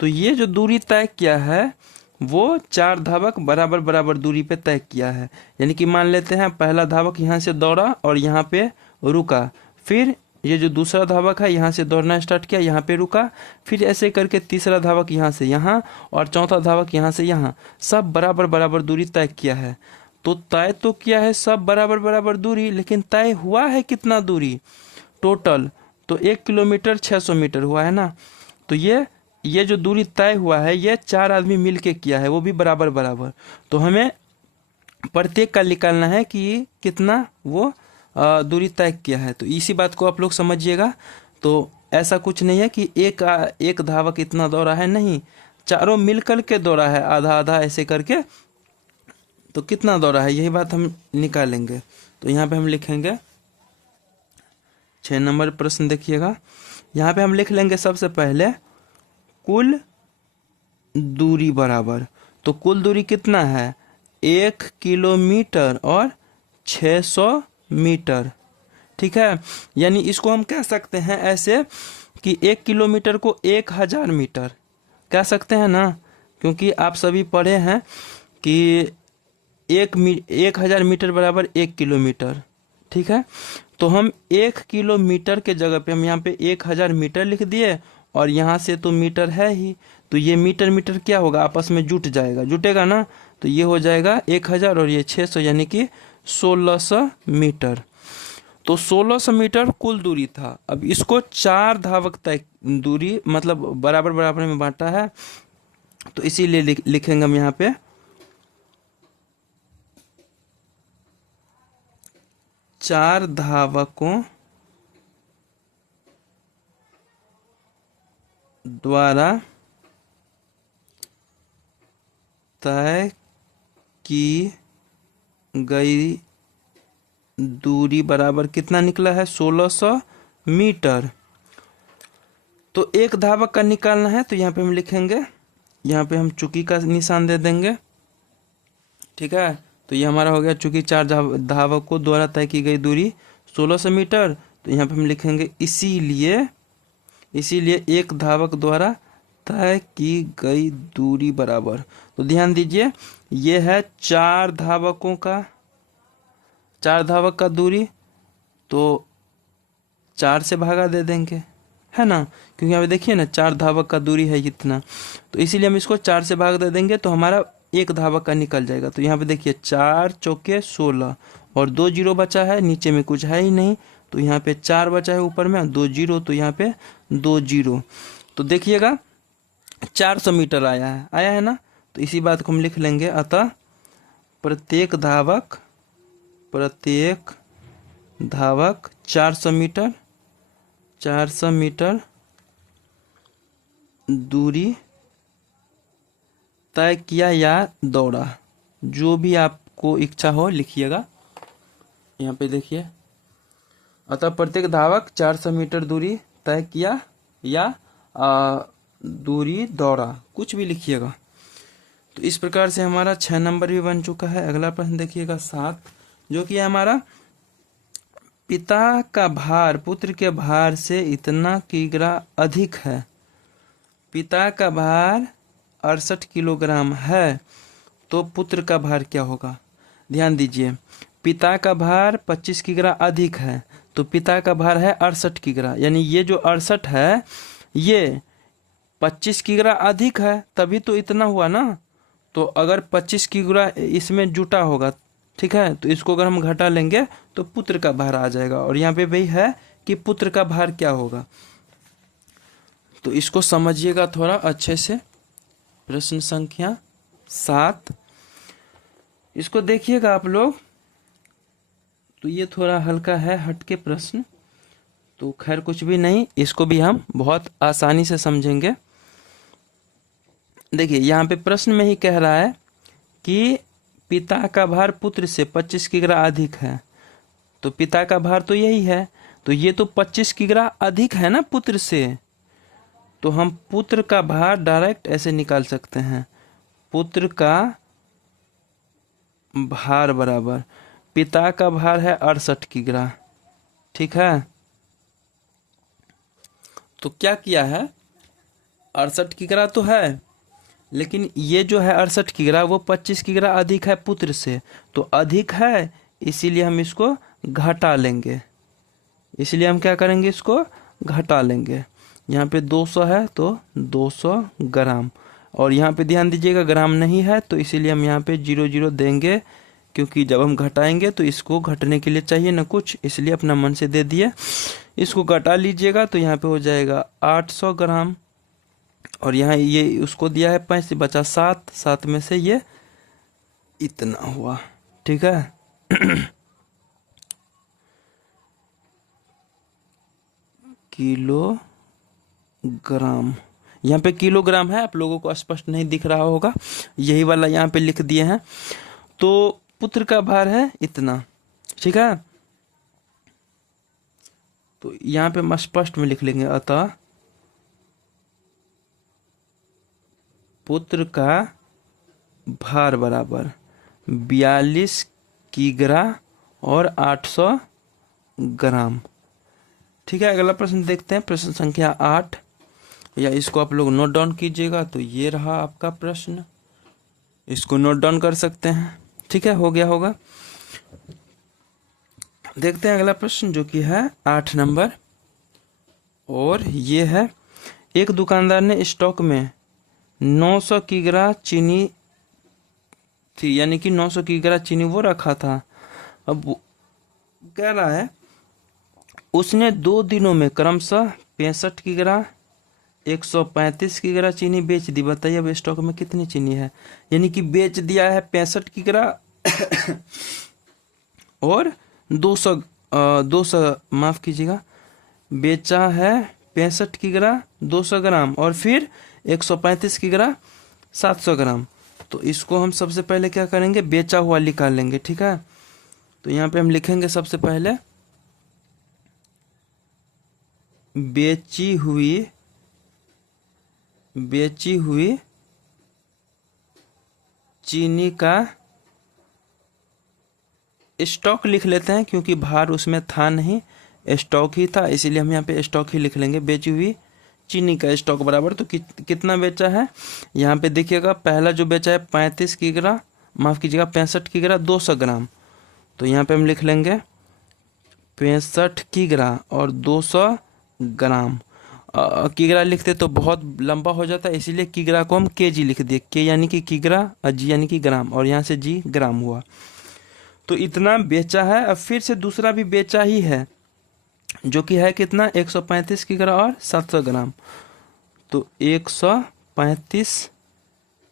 तो ये जो दूरी तय किया है वो 4 धावक बराबर बराबर दूरी पे तय किया है। यानी कि मान लेते हैं पहला धावक यहाँ से दौड़ा और यहाँ पे रुका, फिर ये जो दूसरा धावक है यहाँ से दौड़ना स्टार्ट किया, यहाँ पे रुका, फिर ऐसे करके तीसरा धावक यहाँ से यहाँ और चौथा धावक यहाँ से यहाँ, सब बराबर बराबर दूरी तय किया है। तो तय तो किया है सब बराबर बराबर दूरी, लेकिन तय हुआ है कितना दूरी टोटल? तो 1 किलोमीटर 600 मीटर हुआ है ना। तो ये जो दूरी तय हुआ है ये 4 आदमी मिल के किया है, वो भी बराबर बराबर। तो हमें प्रत्येक का निकालना है कि कितना वो दूरी तय किया है। तो इसी बात को आप लोग समझिएगा। तो ऐसा कुछ नहीं है कि एक धावक इतना दौड़ा है, नहीं, चारों मिलकर के दौड़ा है, आधा आधा ऐसे करके। तो कितना दौड़ा है यही बात हम निकालेंगे। तो यहाँ पे हम लिखेंगे 6 नंबर प्रश्न। देखिएगा यहाँ पे हम लिख लेंगे सबसे पहले कुल दूरी बराबर। तो कुल दूरी कितना है? 1 किलोमीटर और 600 मीटर। ठीक है, यानी इसको हम कह सकते हैं ऐसे कि 1 किलोमीटर को 1000 मीटर कह सकते हैं ना, क्योंकि आप सभी पढ़े हैं कि 1000 मीटर बराबर 1 किलोमीटर। ठीक है, तो हम 1 किलोमीटर के जगह पे हम यहाँ पे 1000 मीटर लिख दिए, और यहाँ से तो मीटर है ही, तो ये मीटर मीटर क्या होगा, आपस में जुटेगा ना। तो ये हो जाएगा 1000 और ये 600, यानी कि 1600 मीटर। तो 1600 मीटर कुल दूरी था। अब इसको 4 धावक तय दूरी मतलब बराबर बराबर में बांटा है, तो इसीलिए लिखेंगे हम यहाँ पे 4 धावकों द्वारा तय की गई दूरी बराबर कितना निकला है? 1600 मीटर। तो एक धावक का निकालना है, तो यहाँ पे हम लिखेंगे, यहाँ पे हम चुकी का निशान दे देंगे। ठीक है, तो ये हमारा हो गया, चूंकि 4 धावकों द्वारा तय की गई दूरी 1600 मीटर, तो यहाँ पे हम लिखेंगे इसीलिए एक धावक द्वारा तय की गई दूरी बराबर। तो ध्यान दीजिए, ये है 4 धावक का दूरी, तो 4 से भागा दे देंगे, है ना, क्योंकि यहाँ पे देखिए ना 4 धावक का दूरी है इतना, तो इसीलिए हम इसको 4 से भाग दे देंगे, तो हमारा एक धावक का निकल जाएगा। तो यहाँ पे देखिए 4 चौके 16 और 2 जीरो बचा है, नीचे में कुछ है ही नहीं, तो यहाँ पे 4 बचा है, ऊपर में 2 जीरो, तो यहाँ पे 2 जीरो। तो देखिएगा 400 मीटर आया है ना। तो इसी बात को हम लिख लेंगे, अतः प्रत्येक धावक 400 मीटर दूरी तय किया या दौड़ा, जो भी आपको इच्छा हो लिखिएगा। यहाँ पे देखिए, अतः प्रत्येक धावक 400 मीटर दूरी तय किया या दूरी दौड़ा, कुछ भी लिखिएगा। तो इस प्रकार से हमारा 6 नंबर भी बन चुका है। अगला प्रश्न देखिएगा 7, जो कि है हमारा पिता का भार पुत्र के भार से इतना किग्रा अधिक है। पिता का भार 68 किलोग्राम है, तो पुत्र का भार क्या होगा? ध्यान दीजिए, पिता का भार 25 किग्रा अधिक है, तो पिता का भार है 68 किग्रा, यानी ये जो 68 है ये 25 किग्रा अधिक है, तभी तो इतना हुआ ना। तो अगर 25 किग्रा इसमें जुटा होगा, ठीक है, तो इसको अगर हम घटा लेंगे तो पुत्र का भार आ जाएगा। और यहाँ पे वही है कि पुत्र का भार क्या होगा, तो इसको समझिएगा थोड़ा अच्छे से। प्रश्न संख्या 7, इसको देखिएगा आप लोग। तो ये थोड़ा हल्का है, हटके प्रश्न, तो खैर कुछ भी नहीं, इसको भी हम बहुत आसानी से समझेंगे। देखिए यहाँ पे प्रश्न में ही कह रहा है कि पिता का भार पुत्र से 25 किग्रा अधिक है, तो पिता का भार तो यही है, तो ये तो 25 किग्रा अधिक है ना पुत्र से, तो हम पुत्र का भार डायरेक्ट ऐसे निकाल सकते हैं। पुत्र का भार बराबर पिता का भार है 68 किग्रा, ठीक है। तो क्या किया है, 68 किग्रा तो है, लेकिन ये जो है 68 किग्रा वो 25 किग्रा अधिक है पुत्र से, तो अधिक है इसीलिए हम इसको घटा लेंगे। इसलिए हम क्या करेंगे, इसको घटा लेंगे। यहाँ पे 200 है तो 200 ग्राम, और यहाँ पे ध्यान दीजिएगा ग्राम नहीं है, तो इसीलिए हम यहाँ पे 00 देंगे, क्योंकि जब हम घटाएंगे तो इसको घटने के लिए चाहिए ना कुछ, इसलिए अपना मन से दे दिए। इसको घटा लीजिएगा तो यहाँ पे हो जाएगा 800 ग्राम, और यहाँ ये उसको दिया है 5 से बचा 7, 7 में से ये इतना हुआ, ठीक है। किलोग्राम, यहाँ पे किलोग्राम है, आप लोगों को स्पष्ट नहीं दिख रहा होगा, यही वाला यहाँ पे लिख दिए हैं। तो पुत्र का भार है इतना, ठीक है। तो यहाँ पे हम स्पष्ट में लिख लेंगे, अतः पुत्र का भार बराबर 42 किग्रा और 800 ग्राम, ठीक है। अगला प्रश्न देखते हैं, प्रश्न संख्या 8, या इसको आप लोग नोट डाउन कीजिएगा। तो ये रहा आपका प्रश्न, इसको नोट डाउन कर सकते हैं, ठीक है, हो गया होगा। देखते हैं अगला प्रश्न जो कि है 8 नंबर, और ये है, एक दुकानदार ने स्टॉक में 900 किग्रा चीनी थी, यानी कि 900 किग्रा चीनी वो रखा था। अब कह रहा है उसने 2 दिनों में क्रमशः 65 किग्रा 135 किग्रा चीनी बेच दी। बताइए अब स्टॉक में कितनी चीनी है, यानी कि बेच दिया है 65 किग्रा और 200 माफ कीजिएगा, बेचा है 65 किग्रा 200 ग्राम, और फिर 135 किग्रा 700 ग्राम। तो इसको हम सबसे पहले क्या करेंगे, बेचा हुआ निकाल लेंगे, ठीक है। तो यहाँ पे हम लिखेंगे सबसे पहले बेची हुई चीनी का स्टॉक लिख लेते हैं, क्योंकि भार उसमें था नहीं, स्टॉक ही था, इसीलिए हम यहाँ पे स्टॉक ही लिख लेंगे। बेची हुई चीनी का स्टॉक बराबर, तो कितना बेचा है, यहाँ पे देखिएगा पहला जो बेचा है 35 किग्रा, माफ कीजिएगा 65 किग्रा 200 ग्राम, तो यहाँ पे हम लिख लेंगे 65 किग्रा और 200 ग्राम। किग्रा लिखते तो बहुत लंबा हो जाता है, इसीलिए किग्रा को हम केजी लिख दिए, के यानी कि किग्रा, जी यानी कि ग्राम, और यहाँ से जी ग्राम हुआ। तो इतना बेचा है। अब फिर से दूसरा भी बेचा ही है, जो कि है कितना, 135 किग्रा और 700 ग्राम। तो 135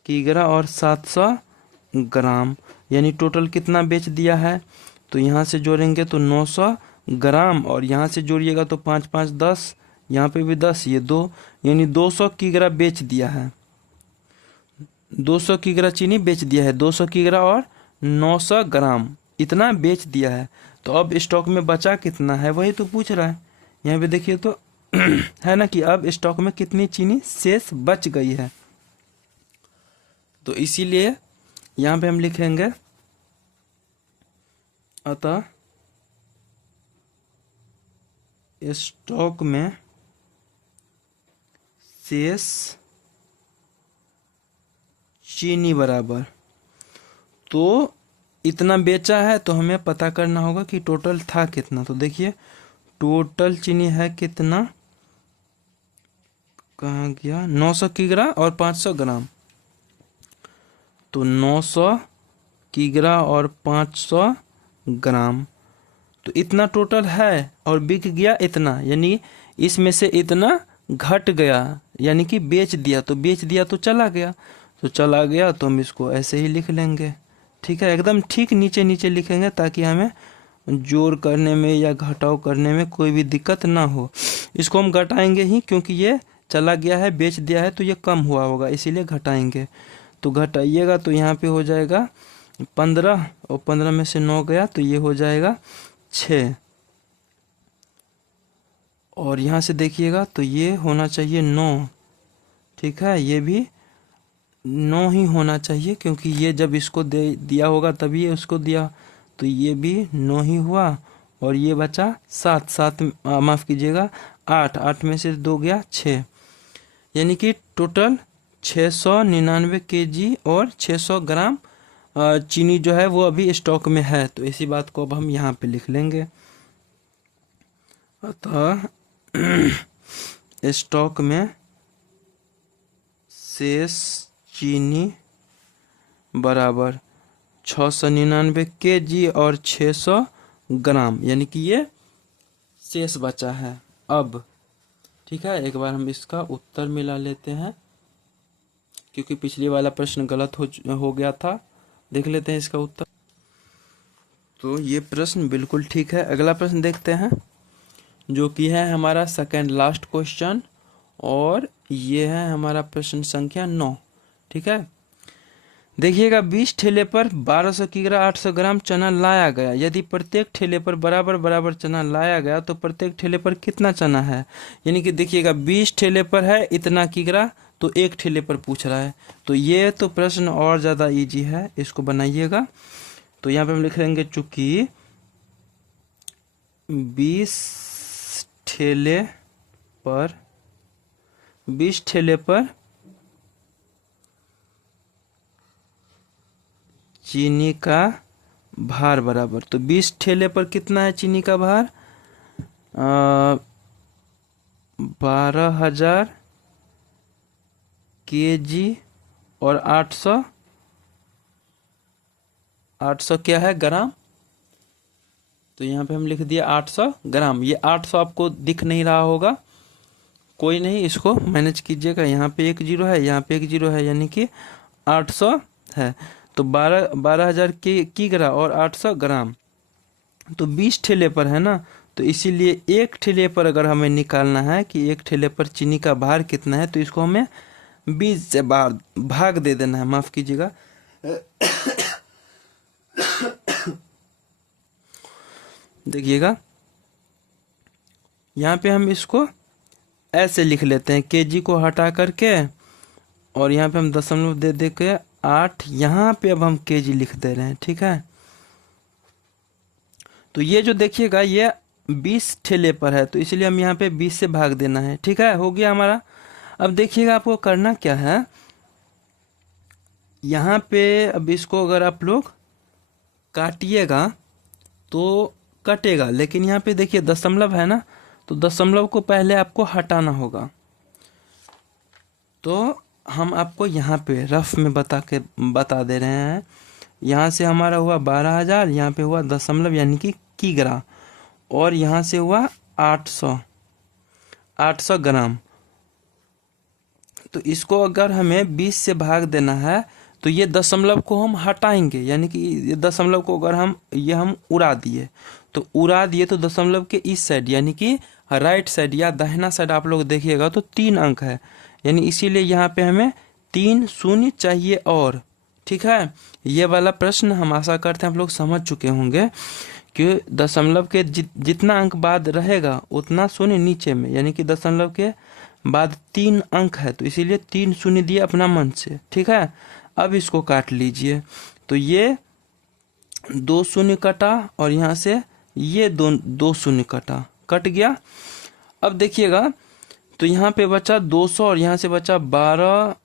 किग्रा और 700 ग्राम, यानी टोटल कितना बेच दिया है। तो यहाँ से जोड़ेंगे तो 900 ग्राम, और यहाँ से जोड़िएगा तो 5 5 10, यहाँ पे भी 10, ये 2, यानी 200 किग्रा बेच दिया है। 200 किग्रा चीनी बेच दिया है, 200 किग्रा और 900 ग्राम इतना बेच दिया है। तो अब स्टॉक में बचा कितना है, वही तो पूछ रहा है। यहाँ पे देखिए तो है ना कि अब स्टॉक में कितनी चीनी शेष बच गई है। तो इसीलिए यहाँ पे हम लिखेंगे अतः स्टॉक में शेष चीनी बराबर, तो इतना बेचा है तो हमें पता करना होगा कि टोटल था कितना। तो देखिए टोटल चीनी है कितना, कहाँ गया, 900 किग्रा और 500 ग्राम। तो 900 किग्रा और 500 ग्राम, तो इतना टोटल है और बिक गया इतना, यानी इसमें से इतना घट गया, यानी कि बेच दिया। तो बेच दिया तो चला गया, तो चला गया तो हम इसको ऐसे ही लिख लेंगे। ठीक है, एकदम ठीक नीचे नीचे लिखेंगे ताकि हमें जोड़ करने में या घटाव करने में कोई भी दिक्कत ना हो। इसको हम घटाएंगे ही, क्योंकि ये चला गया है, बेच दिया है, तो ये कम हुआ होगा, इसीलिए घटाएंगे। तो घटाइएगा तो यहाँ पे हो जाएगा 15 और 15 में से 9 गया तो ये हो जाएगा 6। और यहाँ से देखिएगा तो ये होना चाहिए 9। ठीक है, ये भी 9 ही होना चाहिए, क्योंकि ये जब इसको दे दिया होगा तभी ये उसको दिया, तो ये भी 9 ही हुआ। और ये बचा 7 माफ़ कीजिएगा 8 में से 2 गया 6, यानी कि टोटल 699 केजी और 600 ग्राम चीनी जो है वो अभी स्टॉक में है। तो इसी बात को अब हम यहाँ पे लिख लेंगे। अतः स्टॉक में शेष चीनी बराबर 699 केजी और 600 ग्राम, यानी कि ये शेष बचा है अब। ठीक है, एक बार हम इसका उत्तर मिला लेते हैं, क्योंकि पिछली वाला प्रश्न गलत हो गया था। देख लेते हैं इसका उत्तर। तो ये प्रश्न बिल्कुल ठीक है। अगला प्रश्न देखते हैं, जो कि है हमारा सेकंड लास्ट क्वेश्चन, और ये है हमारा प्रश्न संख्या 9। ठीक है, देखिएगा 20 ठेले पर 1200 किग्रा 800 ग्राम चना लाया गया। यदि प्रत्येक ठेले पर बराबर बराबर चना लाया गया तो प्रत्येक ठेले पर कितना चना है। यानी कि देखिएगा 20 ठेले पर है इतना किग्रा, तो एक ठेले पर पूछ रहा है। तो ये तो प्रश्न और ज़्यादा इजी है, इसको बनाइएगा। तो यहाँ पे हम लिख लेंगे, चूंकि 20 ठेले पर चीनी का भार बराबर, तो 20 ठेले पर कितना है चीनी का भार, 12,000 केजी और 800 क्या है ग्राम। तो यहाँ पे हम लिख दिया 800 ग्राम। ये 800 आपको दिख नहीं रहा होगा, कोई नहीं, इसको मैनेज कीजिएगा। यहाँ पे 1 0 है, यहाँ पे 1 0 है, यानी कि 800 है। तो 12,000 किग्रा और 800 ग्राम, तो 20 ठेले पर है ना। तो इसीलिए एक ठेले पर अगर हमें निकालना है कि एक ठेले पर चीनी का भार कितना है, तो इसको हमें 20 से भाग दे देना है, माफ़ कीजिएगा। देखिएगा यहाँ पे हम इसको ऐसे लिख लेते हैं, केजी को हटा करके, और यहाँ पे हम दशमलव दे के 8, यहाँ पे अब हम केजी लिख दे रहे हैं। ठीक है, तो ये जो देखिएगा ये 20 ठेले पर है, तो इसलिए हम यहाँ पे 20 से भाग देना है। ठीक है, हो गया हमारा। अब देखिएगा आपको करना क्या है, यहाँ पे अब इसको अगर आप लोग काटिएगा तो कटेगा, लेकिन यहाँ पे देखिए दशमलव है ना, तो दशमलव को पहले आपको हटाना होगा। तो हम आपको यहाँ पे रफ में बता दे रहे हैं। यहाँ से हमारा हुआ 12,000, यहाँ पे हुआ दशमलव यानी कि किग्रा, और यहाँ से हुआ 800 ग्राम। तो इसको अगर हमें 20 से भाग देना है तो ये दशमलव को हम हटाएंगे, यानी कि ये दशमलव को अगर हम उड़ा दिए, तो दशमलव के इस साइड यानी कि राइट साइड या दाहिना साइड आप लोग देखिएगा तो 3 अंक है, यानी इसीलिए यहाँ पे हमें 3 शून्य चाहिए और। ठीक है, ये वाला प्रश्न हम आशा करते हैं आप लोग समझ चुके होंगे, कि दशमलव के जितना अंक बाद रहेगा उतना शून्य नीचे में, यानी कि दशमलव के बाद 3 अंक है तो इसीलिए 3 शून्य दिए अपना मन से। ठीक है, अब इसको काट लीजिए तो ये 2 शून्य कटा और यहाँ से ये 2 शून्य कट गया। अब देखिएगा तो यहाँ पे बचा 200 और यहाँ से बचा 12,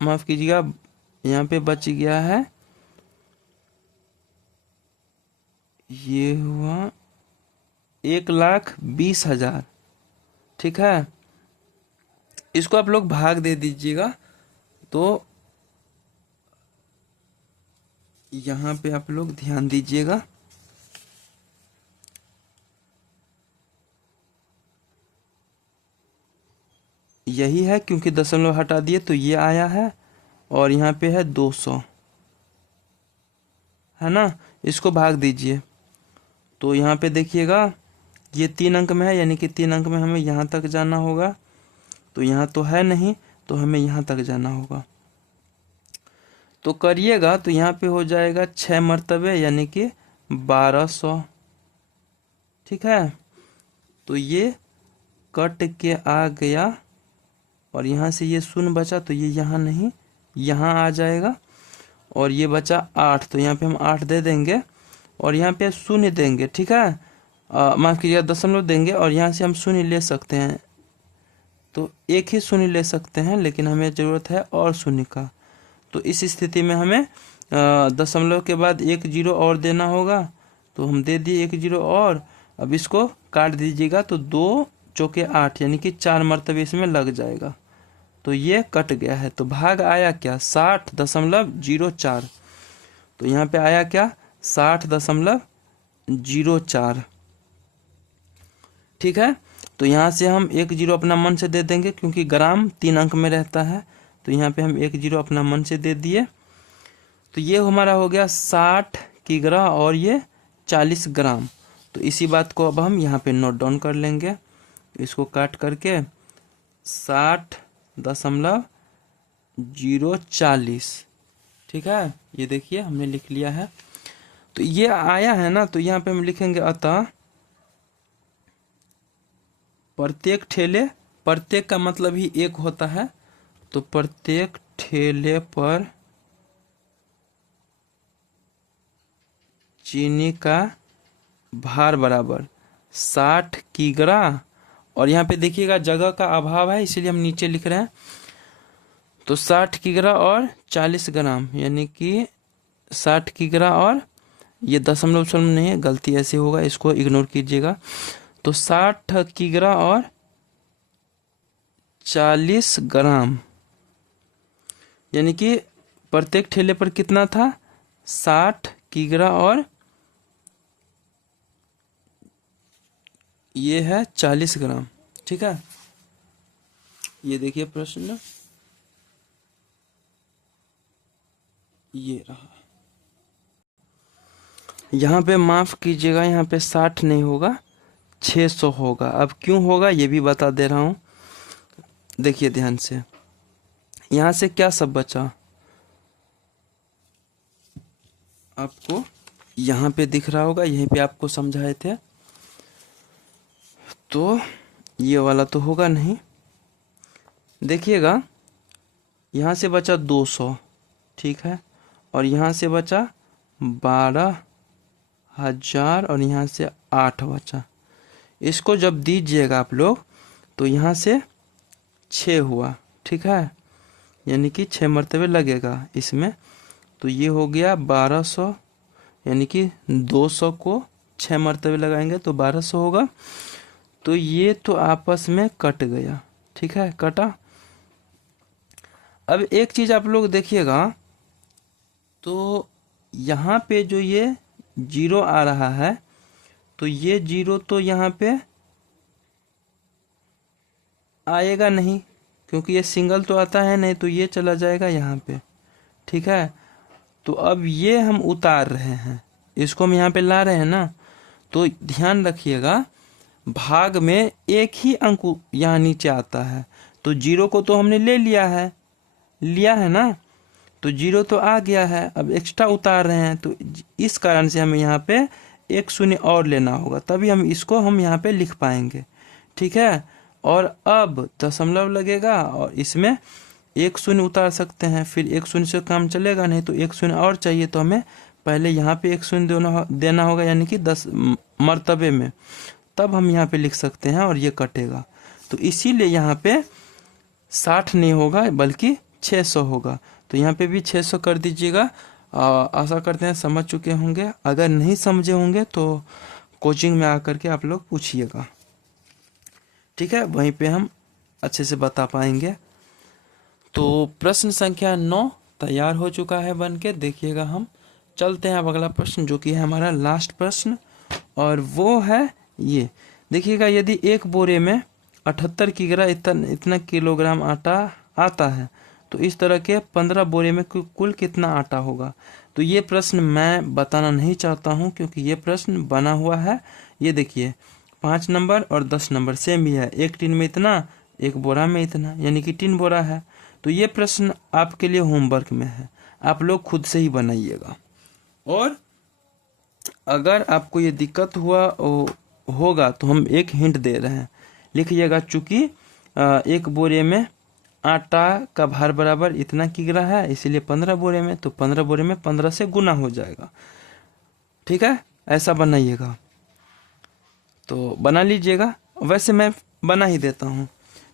माफ कीजिएगा, यहाँ पे बच गया है, ये हुआ 1,20,000। ठीक है, इसको आप लोग भाग दे दीजिएगा तो यहाँ पे आप लोग ध्यान दीजिएगा। यही है, क्योंकि दशमलव हटा दिए तो ये आया है और यहाँ पे है 200, है ना। इसको भाग दीजिए तो यहाँ पे देखिएगा ये 3 अंक में है, यानी कि 3 अंक में हमें यहाँ तक जाना होगा। तो यहाँ तो है नहीं तो हमें यहाँ तक जाना होगा। तो करिएगा तो यहाँ पे हो जाएगा 6 मरतबे, यानी कि 1200। ठीक है, तो ये कट के आ गया और यहाँ से ये शून्य बचा तो ये यहाँ नहीं, यहाँ आ जाएगा। और ये बचा 8 तो यहाँ पे हम 8 दे देंगे और यहाँ पे शून्य देंगे। ठीक है, माफ कीजिएगा, दशमलव देंगे और यहाँ से हम शून्य ले सकते हैं, तो एक ही शून्य ले सकते हैं, लेकिन हमें ज़रूरत है और शून्य का। तो इस स्थिति में हमें दशमलव के बाद 1 0 और देना होगा, तो हम दे दिए 1 0 और। अब इसको काट दीजिएगा तो 2 चौके 8, यानी कि 4 मरतबे इसमें लग जाएगा। तो ये कट गया है। तो भाग आया क्या, 60.04। तो यहाँ पे आया क्या, 60.04। ठीक है, तो यहाँ से हम 1 0 अपना मन से दे देंगे, क्योंकि ग्राम 3 अंक में रहता है। तो यहाँ पे हम 1 0 अपना मन से दे दिए। तो ये हमारा हो गया 60 किग्रा और ये 40 ग्राम। तो इसी बात को अब हम यहाँ पे नोट डाउन कर लेंगे। इसको काट करके 60.040। ठीक है, ये देखिए हमने लिख लिया है। तो ये आया है ना, तो यहाँ पे हम लिखेंगे अतः प्रत्येक ठेले, प्रत्येक का मतलब ही एक होता है, तो प्रत्येक ठेले पर चीनी का भार बराबर 60 किग्रा। और यहाँ पे देखिएगा जगह का अभाव है इसलिए हम नीचे लिख रहे हैं। तो 60 किग्रा और 40 ग्राम, यानी कि 60 किग्रा और ये दशमलव उशमलव नहीं है, गलती ऐसे होगा, इसको इग्नोर कीजिएगा। तो 60 किग्रा और 40 ग्राम, यानी कि प्रत्येक ठेले पर कितना था, 60 किग्रा और ये है 40 ग्राम। ठीक है, ये देखिए प्रश्न ये रहा। यहाँ पे माफ कीजिएगा, यहाँ पे 60 नहीं होगा, 600 होगा। अब क्यों होगा ये भी बता दे रहा हूँ, देखिए ध्यान से। यहाँ से क्या सब बचा, आपको यहाँ पे दिख रहा होगा, यहीं पे आपको समझाए थे। तो ये वाला तो होगा नहीं, देखिएगा यहाँ से बचा 200। ठीक है, और यहाँ से बचा 12,000 और यहाँ से 8 बचा। इसको जब दीजिएगा आप लोग तो यहाँ से 6 हुआ। ठीक है, यानी कि 6 मरतबे लगेगा इसमें। तो ये हो गया 1200, यानी कि 200 को 6 मरतबे लगाएंगे तो 1200 होगा। तो ये तो आपस में कट गया। ठीक है, कटा। अब एक चीज आप लोग देखिएगा, तो यहाँ पे जो ये 0 आ रहा है, तो ये 0 तो यहाँ पे आएगा नहीं, क्योंकि ये सिंगल तो आता है नहीं, तो ये चला जाएगा यहाँ पे। ठीक है, तो अब ये हम उतार रहे हैं, इसको हम यहाँ पे ला रहे हैं ना। तो ध्यान रखिएगा, भाग में एक ही अंक यहाँ नीचे आता है, तो 0 को तो हमने ले लिया है ना, तो 0 तो आ गया है, अब एक्स्ट्रा उतार रहे हैं, तो इस कारण से हमें यहाँ पे एक शून्य और लेना होगा, तभी हम इसको हम यहाँ पे लिख पाएंगे। ठीक है, और अब दशमलव लगेगा और इसमें एक शून्य उतार सकते हैं, फिर एक शून्य से काम चलेगा नहीं, तो एक शून्य और चाहिए, तो हमें पहले यहाँ पे एक शून्य देना होगा, यानी कि 10 मर्तबे में, तब हम यहाँ पे लिख सकते हैं और ये कटेगा। तो इसीलिए यहाँ पे 60 नहीं होगा बल्कि 600 होगा। तो यहाँ पे भी 600 कर दीजिएगा। आशा करते हैं समझ चुके होंगे। अगर नहीं समझे होंगे तो कोचिंग में आकर के आप लोग पूछिएगा। ठीक है, वहीं पे हम अच्छे से बता पाएंगे। तो प्रश्न संख्या 9 तैयार हो चुका है बन के। देखिएगा, हम चलते हैं अब अगला प्रश्न, जो कि है हमारा लास्ट प्रश्न, और वो है ये। देखिएगा, यदि एक बोरे में 78 किग्रा इतना किलोग्राम आटा आता है, तो इस तरह के 15 बोरे में कुल कितना आटा होगा। तो ये प्रश्न मैं बताना नहीं चाहता हूँ, क्योंकि ये प्रश्न बना हुआ है। ये देखिए, 5 नंबर और 10 नंबर सेम ही है। एक टिन में इतना, एक बोरा में इतना, यानी कि 3 बोरा है। तो ये प्रश्न आपके लिए होमवर्क में है, आप लोग खुद से ही बनाइएगा। और अगर आपको ये दिक्कत होगा तो हम एक हिंट दे रहे हैं, लिखिएगा। चूंकि एक बोरे में आटा का भार बराबर इतना किग्रा है, इसीलिए 15 बोरे में, तो 15 बोरे में 15 से गुना हो जाएगा। ठीक है, ऐसा बनाइएगा। तो बना लीजिएगा। वैसे मैं बना ही देता हूँ,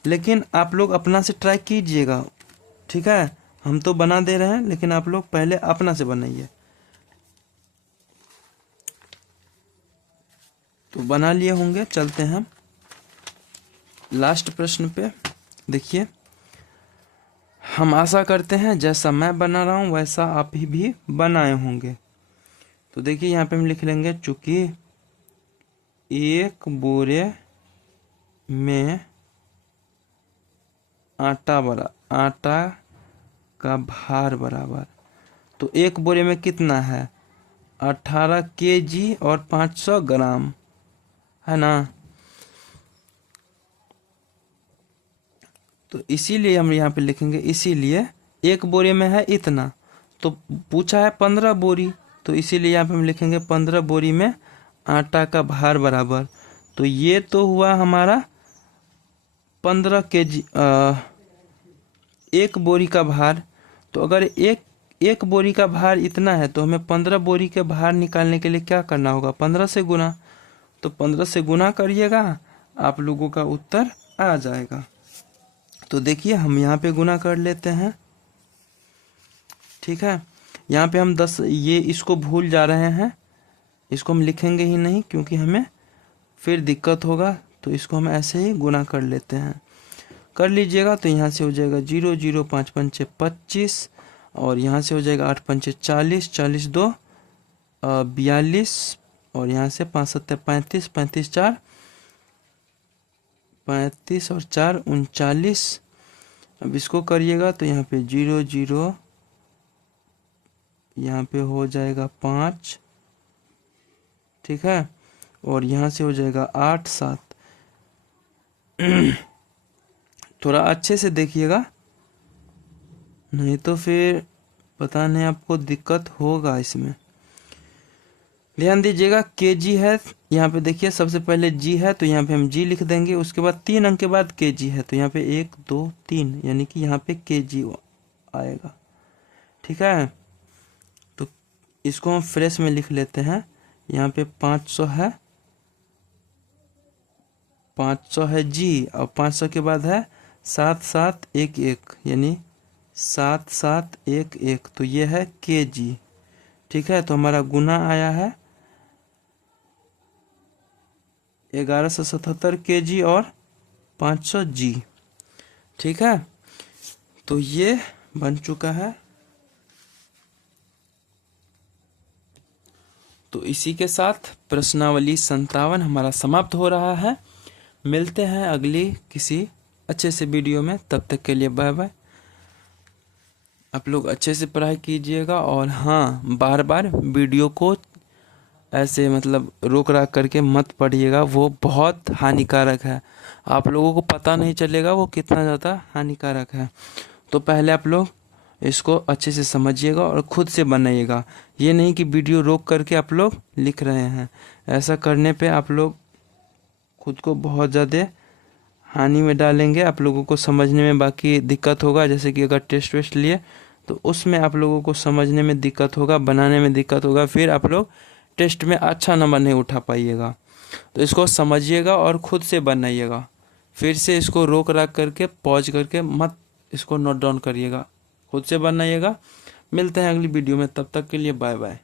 लेकिन आप लोग अपना से ट्राई कीजिएगा। ठीक है, हम तो बना दे रहे हैं, लेकिन आप लोग पहले अपना से बनाइए। तो बना लिए होंगे। चलते हैं हम लास्ट प्रश्न पे। देखिए, हम आशा करते हैं जैसा मैं बना रहा हूँ वैसा आप ही भी बनाए होंगे। तो देखिए, यहाँ पे हम लिख लेंगे, चूंकि एक बोरे में आटा का भार बराबर, तो एक बोरे में कितना है, 18 केजी और 500 ग्राम, है ना। तो इसीलिए हम यहाँ पे लिखेंगे, इसीलिए एक बोरे में है इतना, तो पूछा है 15 बोरी, तो इसीलिए यहाँ पे हम लिखेंगे 15 बोरी में आटा का भार बराबर। तो ये तो हुआ हमारा 15 केजी, एक बोरी का भार। तो अगर एक बोरी का भार इतना है, तो हमें 15 बोरी के भार निकालने के लिए क्या करना होगा, 15 से गुना। तो 15 से गुना करिएगा, आप लोगों का उत्तर आ जाएगा। तो देखिए, हम यहाँ पे गुना कर लेते हैं। ठीक है, यहाँ पे हम 10, ये इसको भूल जा रहे हैं, इसको हम लिखेंगे ही नहीं, क्योंकि हमें फिर दिक्कत होगा। तो इसको हम ऐसे ही गुना कर लेते हैं। कर लीजिएगा। तो यहाँ से हो जाएगा 0 0 5 5 25, और यहाँ से हो जाएगा 8 5 40, 40 2 42, और यहाँ से 5 7 35, 35 4 35 और 4 39। अब इसको करिएगा, तो यहाँ पे 0 0, यहाँ पे हो जाएगा 5, ठीक है, और यहाँ से हो जाएगा 8 7। थोड़ा अच्छे से देखिएगा, नहीं तो फिर पता नहीं आपको दिक्कत होगा इसमें। ध्यान दीजिएगा, केजी है, यहाँ पे देखिए सबसे पहले जी है, तो यहाँ पे हम जी लिख देंगे। उसके बाद 3 अंक के बाद केजी है, तो यहाँ पे 1 2 3, यानी कि यहाँ पे केजी आएगा। ठीक है, तो इसको हम फ्रेश में लिख लेते हैं। यहाँ पे 500 है, 500 है जी, और 500 के बाद है 7 7 1 1, यानी 7 7 1 1, तो ये है केजी। ठीक है, तो हमारा गुना आया है 1177 केजी और 500 जी। ठीक है, तो ये बन चुका है। तो इसी के साथ प्रश्नावली 57 हमारा समाप्त हो रहा है। मिलते हैं अगली किसी अच्छे से वीडियो में, तब तक के लिए बाय बाय। आप लोग अच्छे से पढ़ाई कीजिएगा, और हाँ, बार बार वीडियो को ऐसे मतलब रोक राक करके मत पढ़िएगा, वो बहुत हानिकारक है। आप लोगों को पता नहीं चलेगा वो कितना ज़्यादा हानिकारक है। तो पहले आप लोग इसको अच्छे से समझिएगा और खुद से बनाइएगा। ये नहीं कि वीडियो रोक करके आप लोग लिख रहे हैं। ऐसा करने पे आप लोग खुद को बहुत ज़्यादा हानि में डालेंगे, आप लोगों को समझने में बाकी दिक्कत होगा। जैसे कि अगर टेस्ट वेस्ट लिए तो उसमें आप लोगों को समझने में दिक्कत होगा, बनाने में दिक्कत होगा, फिर आप लोग टेस्ट में अच्छा नंबर नहीं उठा पाइएगा। तो इसको समझिएगा और खुद से बनाइएगा। फिर से इसको रोक राक करके पॉज करके मत इसको नोट डाउन करिएगा, खुद से बनाइएगा। मिलते हैं अगली वीडियो में, तब तक के लिए बाय बाय।